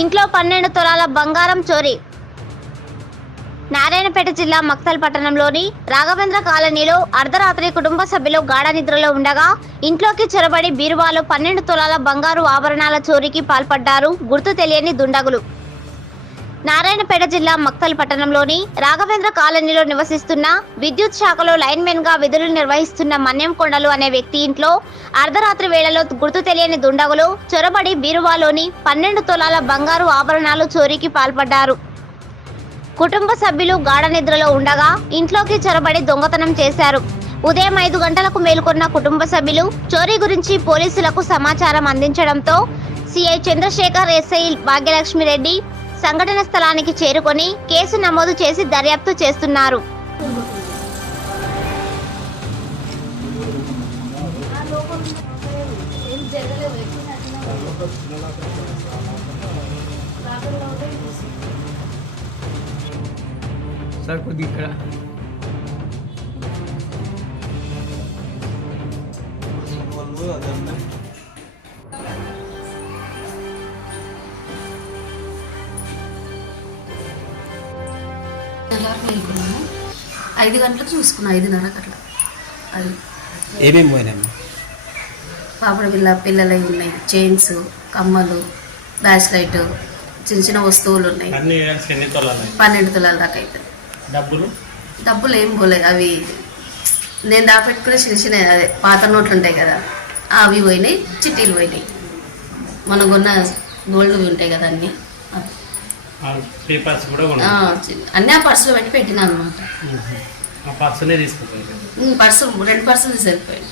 ఇంట్లో పన్నెండు తులాల బంగారం చోరీ. నారాయణపేట జిల్లా మక్తల్ పట్టణంలోని రాఘవేంద్ర కాలనీలో అర్ధరాత్రి కుటుంబ సభ్యులు గాఢ నిద్రలో ఉండగా ఇంట్లోకి చొరబడి బీరువాలో పన్నెండు తులాల బంగారు ఆభరణాల చోరీకి పాల్పడ్డారు గుర్తు తెలియని దుండగులు. నారాయణపేట జిల్లా మక్తల్ పట్టణంలోని రాఘవేంద్ర కాలనీలో నివసిస్తున్న విద్యుత్ శాఖలో లైన్మెన్గా విధులు నిర్వహిస్తున్న మన్యం కొండలు అనే వ్యక్తి ఇంట్లో అర్ధరాత్రి వేళలో గుర్తు తెలియని దుండగులు చొరబడి బీరువాలోని పన్నెండు తులాల బంగారు ఆభరణాలు చోరీకి పాల్పడ్డారు. కుటుంబ సభ్యులు గాఢ నిద్రలో ఉండగా ఇంట్లోకి చొరబడి దొంగతనం చేశారు. ఉదయం ఐదు గంటలకు మేల్కొన్న కుటుంబ సభ్యులు చోరీ గురించి పోలీసులకు సమాచారం అందించడంతో సిఐ చంద్రశేఖర్ ఎస్ఐ భాగ్యలక్ష్మి రెడ్డి సంఘటన స్థలానికి చేరుకొని కేసు నమోదు చేసి దర్యాప్తు చేస్తున్నారు. సార్ కొద్దిగా ఇక్కడ తెల్లారి మేలుకున్నాను ఐదు గంటలకు చూసుకున్నా ఐదున్నరకు అట్లా అది ఏమేమి పోయినాయమ్మా పాపడ పిల్ల పిల్లలవి ఉన్నాయి. చైన్స్ కమ్మలు బ్యాచ్ లైట్ చిన్న చిన్న వస్తువులు ఉన్నాయి. అన్ని ఎన్ని తొలాలు పన్నెండు తులాల దాకా అయితే డబ్బులు? డబ్బులు ఏం పోలేదు అవి నేను దాపెట్టుకునే చిన్న చిన్న అదే పాత నోట్లు ఉంటాయి కదా అవి పోయినాయి చిట్టీలు పోయినాయి. మనం కొన్న గోల్డ్ ఉంటాయి కదా అన్నీ. పేపర్స్ కూడా అన్నీ ఆ పర్సులో పెట్టి పెట్టినా అనమాట పర్సునే తీసుకుపోయింది. పర్సు రెండు పర్సులు సరిపోయాయి